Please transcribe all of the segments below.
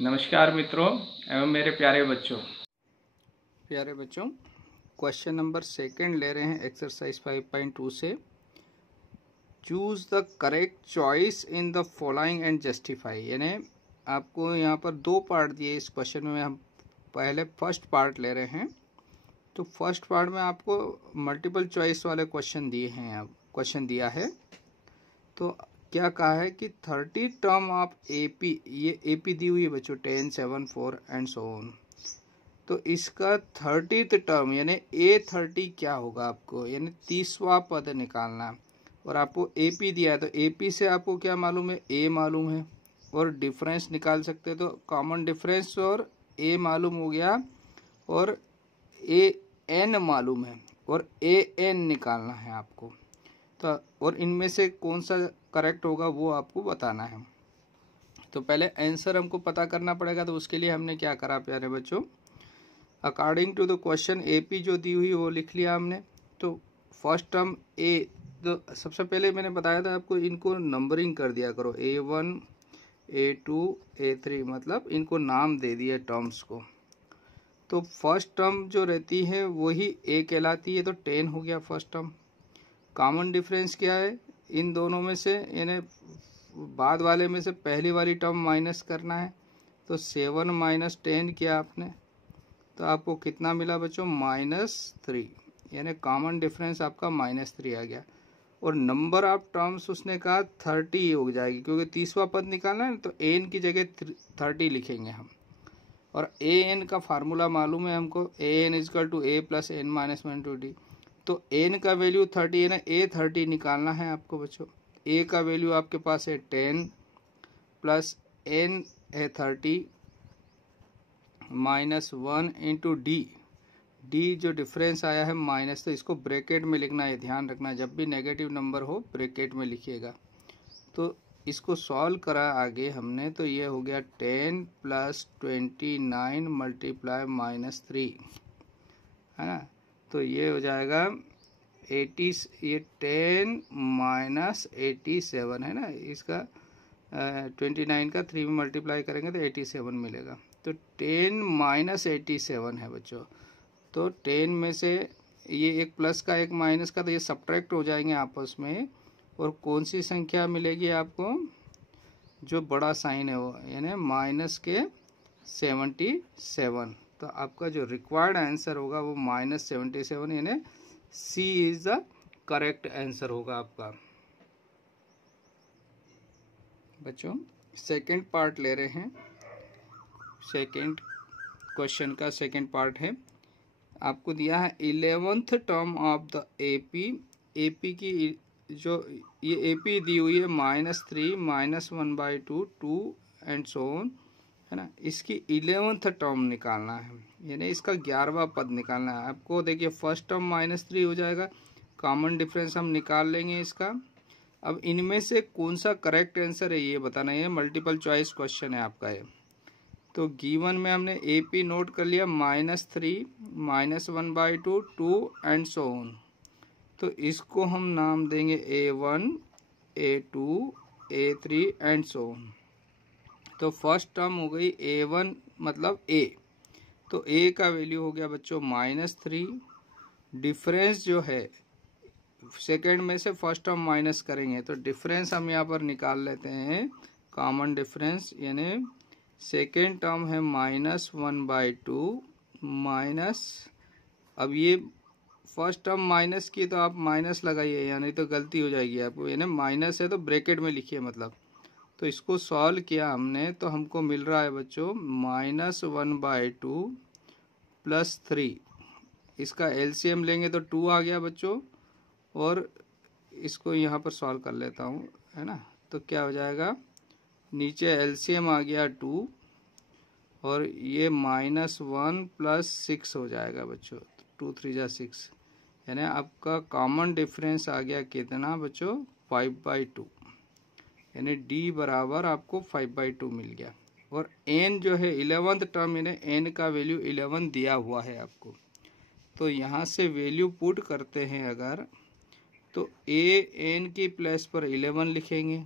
नमस्कार मित्रों एवं मेरे प्यारे बच्चों, क्वेश्चन नंबर सेकंड ले रहे हैं एक्सरसाइज 5.2 से। Choose the correct choice in the following and justify. यानी आपको यहाँ पर दो पार्ट दिए इस क्वेश्चन में। हम पहले फर्स्ट पार्ट ले रहे हैं। तो फर्स्ट पार्ट में आपको मल्टीपल चॉइस वाले क्वेश्चन दिए हैं। क्वेश्चन दिया है तो क्या कहा है कि 30 टर्म ऑफ एपी, ये एपी दी हुई है बच्चों 10, 7, 4 एंड सो ऑन। तो इसका 30th टर्म यानी A30 क्या होगा आपको, यानी 30वां पद निकालना है। और आपको एपी दिया है तो एपी से आपको क्या मालूम है, ए मालूम है और डिफरेंस निकाल सकते हैं। तो कॉमन डिफरेंस और ए मालूम हो गया और ए एन मालूम है और ए एन निकालना है आपको। तो और इनमें से कौन सा करेक्ट होगा वो आपको बताना है। तो पहले आंसर हमको पता करना पड़ेगा। तो उसके लिए हमने क्या करा प्यारे बच्चों, according to the question AP जो दी हुई वो लिख लिया हमने। तो फर्स्ट टर्म ए, तो सबसे पहले मैंने बताया था आपको इनको नंबरिंग कर दिया करो, A1, A2, A3, मतलब इनको नाम दे दिए टर्म्स को। तो फर्स्ट टर्म जो रहती है वही ए कहलाती है, तो 10 हो गया फर्स्ट टर्म। कॉमन डिफरेंस क्या है इन दोनों में से, यानी बाद वाले में से पहली वाली टर्म माइनस करना है। तो 7 माइनस 10 किया आपने तो आपको कितना मिला बच्चों, -3। यानी कॉमन डिफरेंस आपका -3 आ गया। और नंबर ऑफ टर्म्स उसने कहा 30 हो जाएगी, क्योंकि 30वां पद निकालना है तो एन की जगह 30 लिखेंगे हम। और ए एन का फार्मूला मालूम है हमको, A n = A + n - 1/2d। तो एन का वैल्यू 30 है ना, A30 निकालना है आपको बच्चों। ए का वैल्यू आपके पास है 10 प्लस n है 30 -1 × डी जो डिफरेंस आया है माइनस, तो इसको ब्रैकेट में लिखना है, ध्यान रखना जब भी नेगेटिव नंबर हो ब्रैकेट में लिखिएगा। तो इसको सॉल्व करा आगे हमने, तो ये हो गया 10 + 29 × -3 है ना। तो ये हो जाएगा 80, ये 10 - 87 है ना। इसका 29 का 3 में मल्टीप्लाई करेंगे तो 87 मिलेगा। तो 10 - 87 है बच्चों। तो 10 में से ये एक प्लस का एक माइनस का, तो ये सब्ट्रैक्ट हो जाएंगे आपस में। और कौन सी संख्या मिलेगी आपको, जो बड़ा साइन है वो, यानी -77। तो आपका जो रिक्वायर्ड आंसर होगा वो -77, यानी सी इज द करेक्ट आंसर होगा आपका। बच्चों सेकंड पार्ट ले रहे हैं। सेकंड क्वेश्चन का सेकंड पार्ट है, आपको दिया है 11th term of the AP. AP की जो ये एपी दी हुई है -3, -1/2, 2 एंड सो ऑन है ना। इसकी 11th टर्म निकालना है, यानी इसका 11वां पद निकालना है आपको। देखिए फर्स्ट टर्म -3 हो जाएगा, कॉमन डिफरेंस हम निकाल लेंगे इसका। अब इनमें से कौन सा करेक्ट आंसर है ये बताना है। मल्टीपल चॉइस क्वेश्चन है आपका ये। तो गिवन में हमने एपी नोट कर लिया -3, -1/2, 2 एंड सो ऑन। तो इसको हम नाम देंगे A1, A2, A3 and so on. तो फर्स्ट टर्म हो गई A1 मतलब A। तो A का वैल्यू हो गया बच्चों -3। डिफरेंस जो है सेकेंड में से फर्स्ट टर्म माइनस करेंगे, तो डिफरेंस हम यहाँ पर निकाल लेते हैं, कॉमन डिफरेंस। यानी सेकेंड टर्म है -1/2 माइनस, अब ये फर्स्ट टर्म माइनस की तो आप माइनस लगाइए, यानी तो गलती हो जाएगी आपको, यानी माइनस है तो ब्रैकेट में लिखिए मतलब। तो इसको सॉल्व किया हमने तो हमको मिल रहा है बच्चों -1/2 + 3। इसका एलसीएम लेंगे तो 2 आ गया बच्चों। और इसको यहाँ पर सॉल्व कर लेता हूँ है ना। तो क्या हो जाएगा, नीचे एलसीएम आ गया 2 और ये -1 + 6 हो जाएगा बच्चों। 2 3 जा 6, यानी आपका कॉमन डिफरेंस आ गया कितना बच्चों, 5/2। यानी डी बराबर आपको 5/2 मिल गया। और एन जो है 11th टर्म, यानी एन का वैल्यू 11 दिया हुआ है आपको। तो यहाँ से वैल्यू पुट करते हैं अगर, तो ए एन की प्लेस पर 11 लिखेंगे।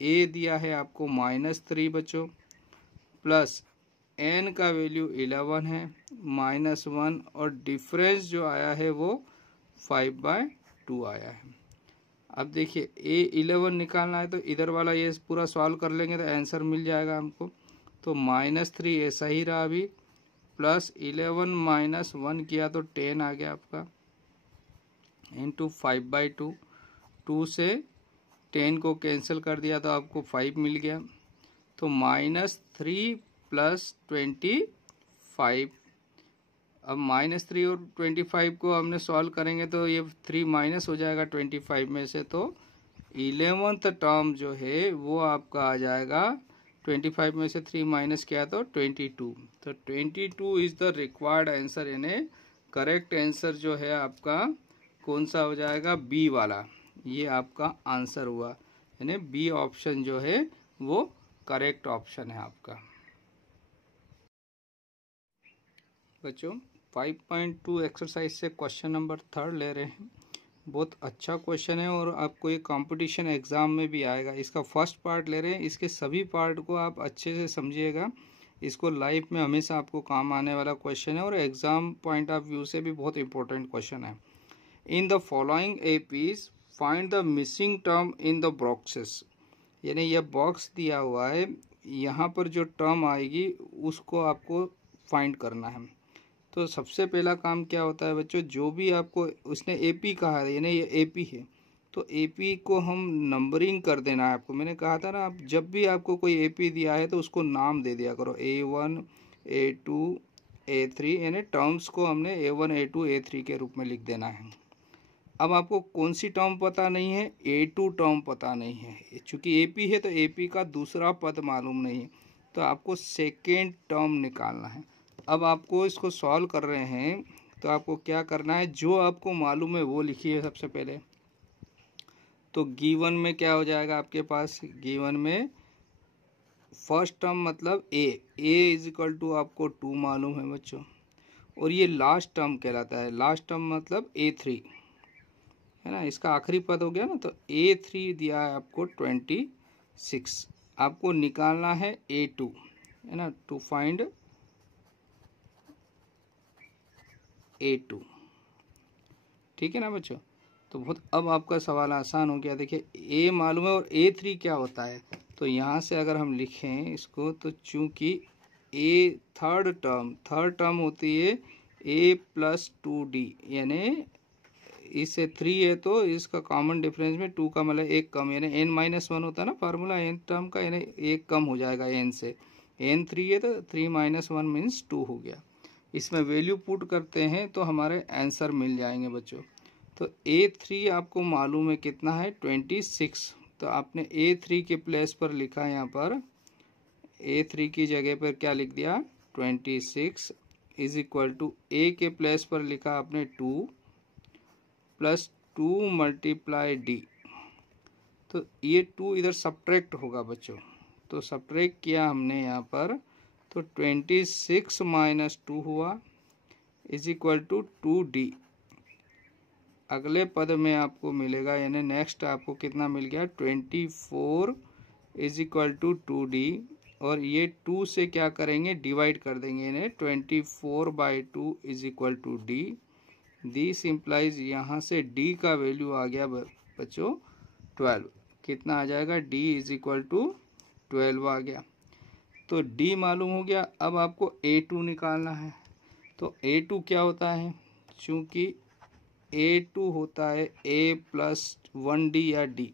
ए दिया है आपको -3 बच्चों, प्लस एन का वैल्यू 11 है, -1, और डिफरेंस जो आया है वो 5/2 आया है। अब देखिए ए 11 निकालना है तो इधर वाला ये पूरा सॉल्व कर लेंगे तो आंसर मिल जाएगा हमको। तो -3 ऐसा ही रहा अभी, प्लस 11 -1 किया तो 10 आ गया आपका, इंटू 5/2। 2 से 10 को कैंसिल कर दिया तो आपको 5 मिल गया। तो -3 + 25। अब -3 और 25 को हमने सॉल्व करेंगे तो ये 3 माइनस हो जाएगा 25 में से, तो 11th टर्म जो है वो आपका आ जाएगा 25 में से 3 माइनस किया तो 22। तो 22 इज द रिक्वायर्ड आंसर, यानी करेक्ट आंसर जो है आपका कौन सा हो जाएगा, बी वाला। ये आपका आंसर हुआ, यानी बी ऑप्शन जो है वो करेक्ट ऑप्शन है आपका। बच्चों 5.2 एक्सरसाइज से क्वेश्चन नंबर 3 ले रहे हैं। बहुत अच्छा क्वेश्चन है और आपको ये कंपटीशन एग्ज़ाम में भी आएगा। इसका फर्स्ट पार्ट ले रहे हैं, इसके सभी पार्ट को आप अच्छे से समझिएगा। इसको लाइफ में हमेशा आपको काम आने वाला क्वेश्चन है और एग्ज़ाम पॉइंट ऑफ व्यू से भी बहुत इंपॉर्टेंट क्वेश्चन है। In the following APs find the missing term in the boxes, यानी यह बॉक्स दिया हुआ है, यहाँ पर जो टर्म आएगी उसको आपको फाइंड करना है। तो सबसे पहला काम क्या होता है बच्चों, जो भी आपको उसने एपी कहा है, यानी ये एपी है, तो एपी को हम नंबरिंग कर देना है आपको। मैंने कहा था ना, आप जब भी आपको कोई एपी दिया है तो उसको नाम दे दिया करो, A1 A2 A3, यानी टर्म्स को हमने A1 A2 A3 के रूप में लिख देना है। अब आपको कौन सी टर्म पता नहीं है, A2 टर्म पता नहीं है, चूँकि एपी है तो एपी का दूसरा पद मालूम नहीं है, तो आपको सेकेंड टर्म निकालना है। अब आपको इसको सॉल्व कर रहे हैं तो आपको क्या करना है, जो आपको मालूम है वो लिखिए सबसे पहले। तो गिवन में क्या हो जाएगा आपके पास, गिवन में फर्स्ट टर्म मतलब ए इज इक्वल टू आपको 2 मालूम है बच्चों, और ये लास्ट टर्म कहलाता है। लास्ट टर्म मतलब A3 है ना, इसका आखिरी पद हो गया ना। तो A3 दिया है आपको 26, आपको निकालना है A2, है ना, टू फाइंड A2। ठीक है ना बच्चों, तो बहुत अब आपका सवाल आसान हो गया। देखिए A मालूम है और A3 क्या होता है, तो यहाँ से अगर हम लिखें इसको, तो चूंकि A थर्ड टर्म होती है A + 2D, यानी इससे 3 है तो इसका कॉमन डिफरेंस में 2 का मतलब 1 कम, यानी n-1 होता है ना फार्मूला n टर्म का, यानी 1 कम हो जाएगा n से। n 3 है तो 3 - 1 मीन्स 2 हो गया। इसमें वैल्यू पुट करते हैं तो हमारे आंसर मिल जाएंगे बच्चों। तो A3 आपको मालूम है कितना है, 26। तो आपने A3 के प्लेस पर लिखा, यहाँ पर A3 की जगह पर क्या लिख दिया, 26 इज इक्वल टू A के प्लेस पर लिखा आपने 2 + 2 × D। तो ये 2 इधर सब्ट्रैक्ट होगा बच्चों, तो सब्ट्रैक्ट किया हमने यहाँ पर, तो 26 - 2 हुआ इज इक्वल टू 2D। अगले पद में आपको मिलेगा, यानी नेक्स्ट आपको कितना मिल गया, 24 इज इक्वल टू 2D, और ये 2 से क्या करेंगे, डिवाइड कर देंगे, यानी 24/2 is equal to D। This implies यहाँ से D का वैल्यू आ गया बच्चों 12। कितना आ जाएगा, D इज इक्वल टू 12 आ गया। तो D मालूम हो गया। अब आपको A2 निकालना है। तो A2 क्या होता है, चूँकि A2 होता है A + 1D या D,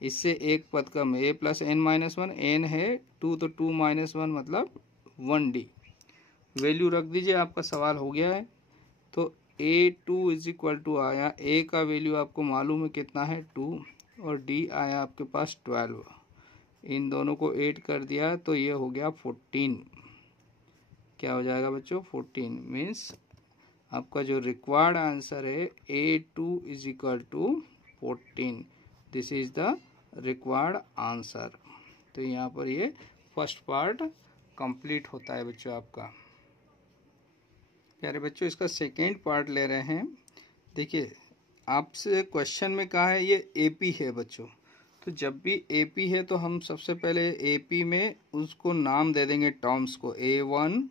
इससे एक पद कम है, A + n-1, n है 2 तो 2 - 1 मतलब 1D। वैल्यू रख दीजिए, आपका सवाल हो गया है। तो A2 इज इक्वल टू आया, A का वैल्यू आपको मालूम है कितना है 2, और D आया आपके पास 12। इन दोनों को ऐड कर दिया तो ये हो गया 14। क्या हो जाएगा बच्चों, 14 मीन्स आपका जो रिक्वायर्ड आंसर है A2 is equal to 14। This is the required answer. तो यहाँ पर ये फर्स्ट पार्ट कंप्लीट होता है बच्चों आपका। प्यारे बच्चों, इसका सेकेंड पार्ट ले रहे हैं। देखिए आपसे क्वेश्चन में कहा है ये एपी है बच्चों, तो जब भी एपी है तो हम सबसे पहले एपी में उसको नाम दे देंगे टर्म्स को, A1,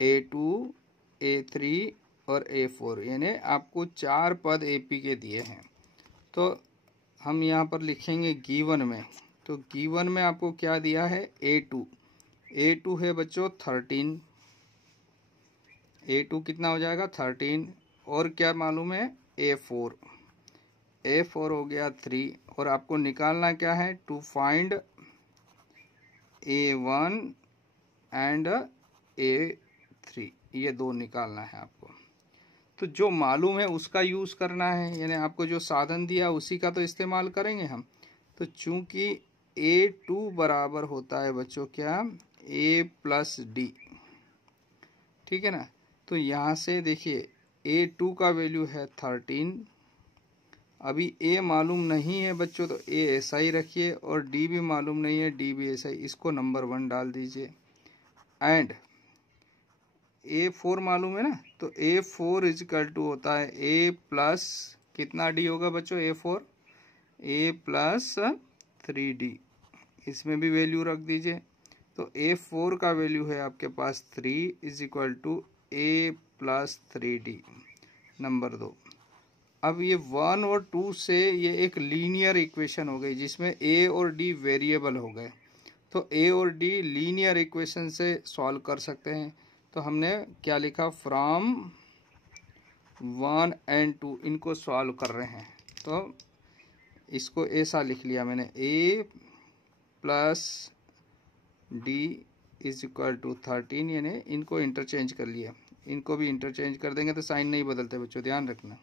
A2, A3 और A4, यानी आपको 4 पद एपी के दिए हैं। तो हम यहाँ पर लिखेंगे गिवन में, तो गिवन में आपको क्या दिया है, A2 है बच्चों 13, A2 कितना हो जाएगा 13, और क्या मालूम है A4 हो गया 3, और आपको निकालना क्या है, to find A1 and A3, ये दो निकालना है आपको। तो जो मालूम है उसका यूज़ करना है, यानी आपको जो साधन दिया उसी का तो इस्तेमाल करेंगे हम। तो चूंकि A2 बराबर होता है बच्चों क्या, A+D, ठीक है ना। तो यहाँ से देखिए A2 का वैल्यू है 13, अभी A मालूम नहीं है बच्चों तो A ऐसा ही रखिए, और D भी मालूम नहीं है, D भी ऐसा ही, इसको नंबर 1 डाल दीजिए। एंड A4 मालूम है ना, तो A4 इजिकल टू होता है A प्लस कितना D होगा बच्चों, A4 A+3D, इसमें भी वैल्यू रख दीजिए। तो A4 का वैल्यू है आपके पास 3 इजिकल टू A+3D, नंबर 2। अब ये 1 और 2 से ये एक लीनियर इक्वेशन हो गई जिसमें A और D वेरिएबल हो गए, तो A और D लीनियर इक्वेशन से सॉल्व कर सकते हैं। तो हमने क्या लिखा, फ्रॉम 1 एंड 2 इनको सॉल्व कर रहे हैं, तो इसको ऐसा लिख लिया मैंने, A+D इज इक्वल टू 13, यानी इनको इंटरचेंज कर लिया, इनको भी इंटरचेंज कर देंगे तो साइन नहीं बदलते बच्चों, ध्यान रखना।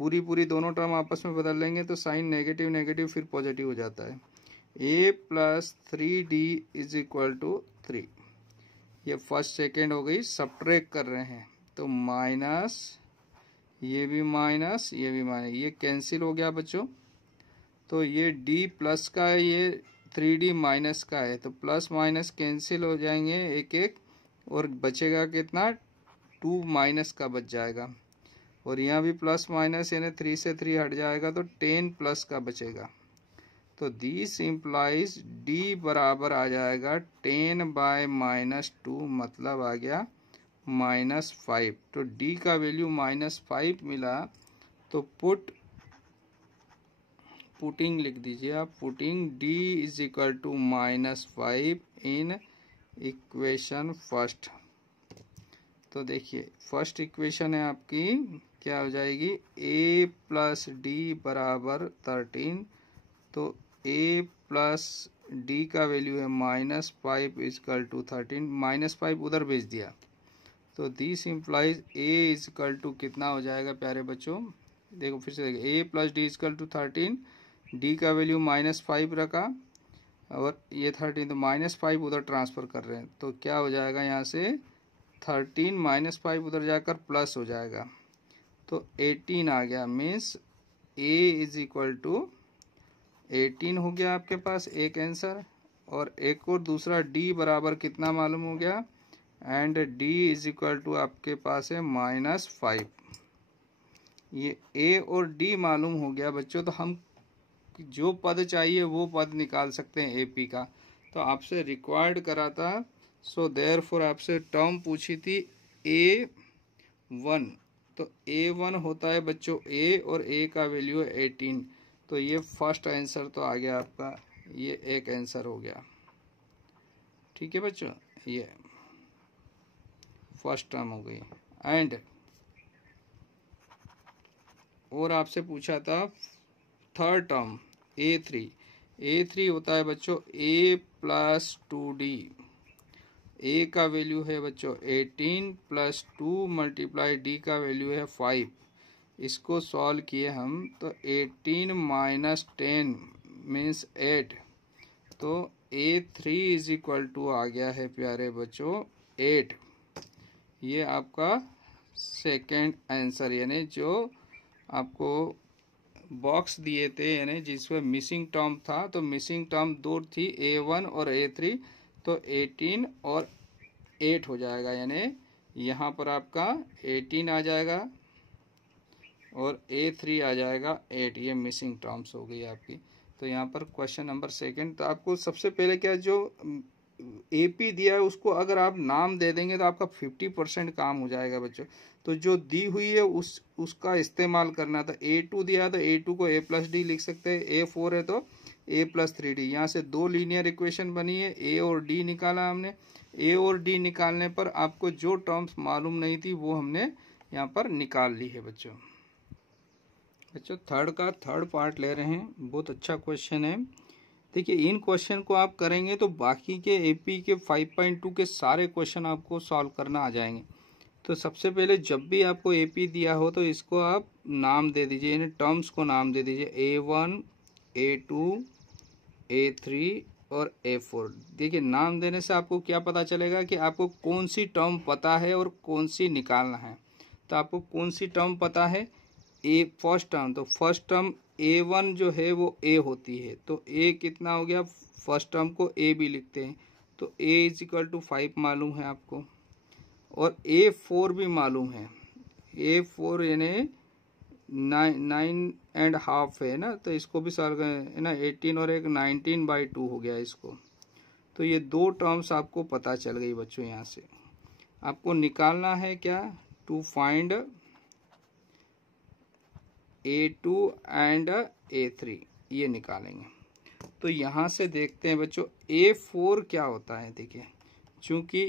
पूरी दोनों टर्म आपस में बदल लेंगे तो साइन नेगेटिव नेगेटिव फिर पॉजिटिव हो जाता है। A+3D इज इक्वल टू 3, ये फर्स्ट सेकेंड हो गई, सब्ट्रैक्ट कर रहे हैं तो माइनस, ये भी माइनस, ये भी माइनस, ये कैंसिल हो गया बच्चों। तो ये D प्लस का है, ये 3D माइनस का है, तो प्लस माइनस कैंसिल हो जाएंगे एक एक, और बचेगा कितना, 2 माइनस का बच जाएगा, और यहाँ भी प्लस माइनस यानी 3 से 3 हट जाएगा तो 10 प्लस का बचेगा। तो दिस इम्प्लाइज D बराबर आ जाएगा 10/-2, मतलब आ गया -5। तो D का वैल्यू -5 मिला, तो पुटिंग लिख दीजिए आप, putting D is equal to -5 in equation first. तो देखिए फर्स्ट इक्वेशन है आपकी क्या हो जाएगी, A+D बराबर 13, तो A+D का वैल्यू है -5 इजकल टू 13, -5 उधर भेज दिया, तो this implies A is equal to कितना हो जाएगा प्यारे बच्चों, देखो फिर से देखिए, A+D इजकल टू 13, D का वैल्यू -5 रखा, और ये 13, तो -5 उधर ट्रांसफ़र कर रहे हैं, तो क्या हो जाएगा यहाँ से 13 -5 उधर जाकर प्लस हो जाएगा, तो 18 आ गया, means A is equal to 18 हो गया आपके पास एक आंसर। और एक और दूसरा D बराबर कितना मालूम हो गया, and D is equal to आपके पास है -5। ये A और D मालूम हो गया बच्चों, तो हम जो पद चाहिए वो पद निकाल सकते हैं AP का। तो आपसे रिक्वायर्ड करा था, सो देयरफॉर आपसे टर्म पूछी थी A1, तो A1 होता है बच्चों A, और A का वैल्यू है 18, तो ये फर्स्ट आंसर तो आ गया आपका, ये एक आंसर हो गया, ठीक है बच्चों, ये फर्स्ट टर्म हो गई। एंड और आपसे पूछा था थर्ड टर्म A3 होता है बच्चों A+2D, A का वैल्यू है बच्चों 18 + 2 × D का वैल्यू है 5, इसको सॉल्व किए हम तो 18 - 10 मीन्स 8, तो A3 इज इक्वल टू आ गया है प्यारे बच्चों 8। ये आपका सेकेंड आंसर, यानी जो आपको बॉक्स दिए थे, यानी जिसमें मिसिंग टर्म था, तो मिसिंग टर्म 2 थी, A1 और A3, तो 18 और 8 हो जाएगा, यानी यहाँ पर आपका 18 आ जाएगा, और A3 आ जाएगा 8। ये मिसिंग टर्म्स हो गई आपकी। तो यहाँ पर क्वेश्चन नंबर सेकंड, तो आपको सबसे पहले क्या जो AP दिया है उसको अगर आप नाम दे देंगे तो आपका 50% काम हो जाएगा बच्चों। तो जो दी हुई है उसका इस्तेमाल करना था। A2 दिया तो A2 को A+D लिख सकते हैं, A4 है तो A+3D। यहाँ से दो लीनियर इक्वेशन बनी है, A और D निकाला हमने। A और D निकालने पर आपको जो टर्म्स मालूम नहीं थी वो हमने यहाँ पर निकाल ली है बच्चों। थर्ड का थर्ड पार्ट ले रहे हैं, बहुत अच्छा क्वेश्चन है। देखिए इन क्वेश्चन को आप करेंगे तो बाकी के AP के 5.2 के सारे क्वेश्चन आपको सॉल्व करना आ जाएंगे। तो सबसे पहले जब भी आपको AP दिया हो तो इसको आप नाम दे दीजिए, इन टर्म्स को नाम दे दीजिए A1, A2, A3 और A4। देखिए नाम देने से आपको क्या पता चलेगा कि आपको कौन सी टर्म पता है और कौन सी निकालना है। तो आपको कौन सी टर्म पता है, फर्स्ट टर्म, तो फर्स्ट टर्म A1 जो है वो A होती है। तो A कितना हो गया, फर्स्ट टर्म को A भी लिखते हैं। तो A = 5 मालूम है आपको, और A4 भी मालूम है। A4 यानी 9.5 है ना, तो इसको भी सॉल्व है ना, 18 और एक 19/2 हो गया इसको। तो ये दो टर्म्स आपको पता चल गई बच्चों। यहाँ से आपको निकालना है क्या, to find A2 and A3, ये निकालेंगे। तो यहाँ से देखते हैं बच्चों A4 क्या होता है। देखिए चूंकि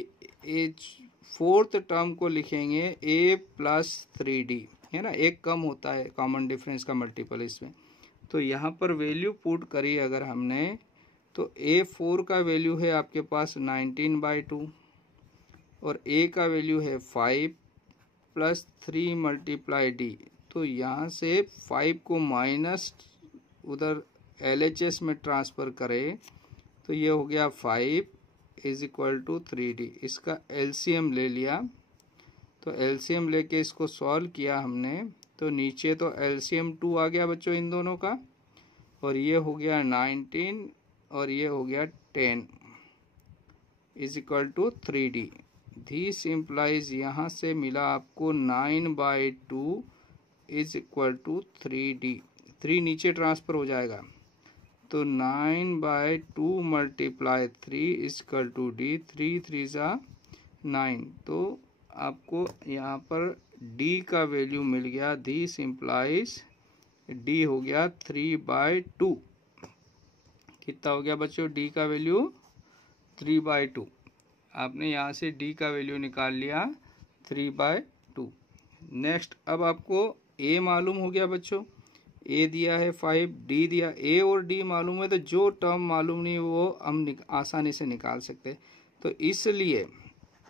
फोर्थ टर्म को लिखेंगे A+3D है ना, एक कम होता है, कॉमन डिफरेंस का मल्टीपल इसमें। तो यहाँ पर वैल्यू पुट करी अगर हमने, तो A4 का वैल्यू है आपके पास 19/2 और A का वैल्यू है 5 + 3 × D। तो यहाँ से 5 को माइनस उधर LHS में ट्रांसफ़र करें तो ये हो गया 5 = 3D। इसका LCM ले लिया, तो LCM लेके इसको सॉल्व किया हमने, तो नीचे तो LCM 2 आ गया बच्चों इन दोनों का, और ये हो गया 19 और ये हो गया 10 = 3D। दिस इम्प्लाइज यहाँ से मिला आपको 9/2 = 3D। 3 नीचे ट्रांसफ़र हो जाएगा, तो 9/2 × 3 = D। 3 3 9। तो आपको यहाँ पर D का वैल्यू मिल गया। दिस इम्प्लाइज D हो गया 3/2। कितना हो गया बच्चों D का वैल्यू, 3/2। आपने यहाँ से D का वैल्यू निकाल लिया 3/2। नेक्स्ट अब आपको A मालूम हो गया बच्चों, A दिया है 5, D दिया, A और D मालूम है, तो जो टर्म मालूम नहीं वो हम आसानी से निकाल सकते हैं। तो इसलिए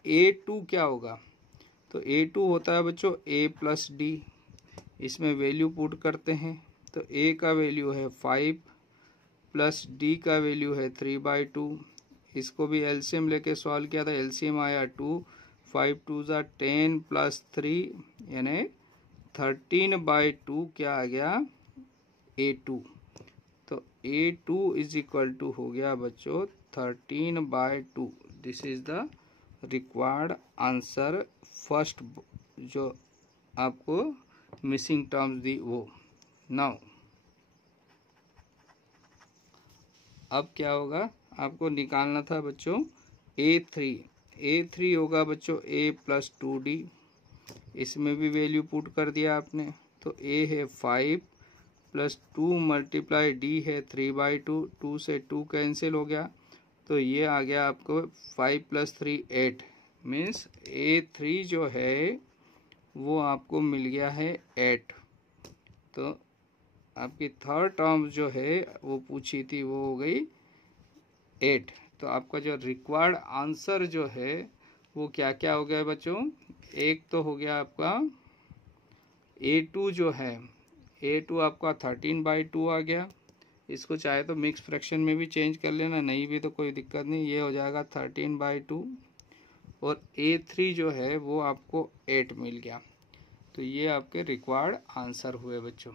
A2 क्या होगा, तो A2 होता है बच्चों A+D। इसमें वैल्यू पुट करते हैं, तो A का वैल्यू है 5 प्लस D का वैल्यू है 3/2। इसको भी LCM लेके सॉल्व किया था, LCM आया 2, 5 2 10 + 3 यानी 13/2 क्या आ गया, A2। तो A2 = हो गया बच्चों 13/2। This is the required answer. First जो आपको मिसिंग टर्म्स दी वो। नाउ अब क्या होगा, आपको निकालना था बच्चों A3। A3 होगा बच्चों A+2D। इसमें भी वैल्यू पुट कर दिया आपने, तो A है 5 + 2 × D है 3/2। 2 से 2 कैंसिल हो गया, तो ये आ गया आपको 5 + 3 8। मीन्स A3 जो है वो आपको मिल गया है 8। तो आपकी थर्ड टर्म जो है वो पूछी थी वो हो गई 8। तो आपका जो रिक्वायर्ड आंसर जो है वो क्या क्या हो गया बच्चों, एक तो हो गया आपका A2 जो है, A2 आपका 13/2 आ गया। इसको चाहे तो मिक्स फ्रैक्शन में भी चेंज कर लेना, नहीं भी तो कोई दिक्कत नहीं, ये हो जाएगा 13/2। और A3 जो है वो आपको 8 मिल गया। तो ये आपके रिक्वायर्ड आंसर हुए बच्चों।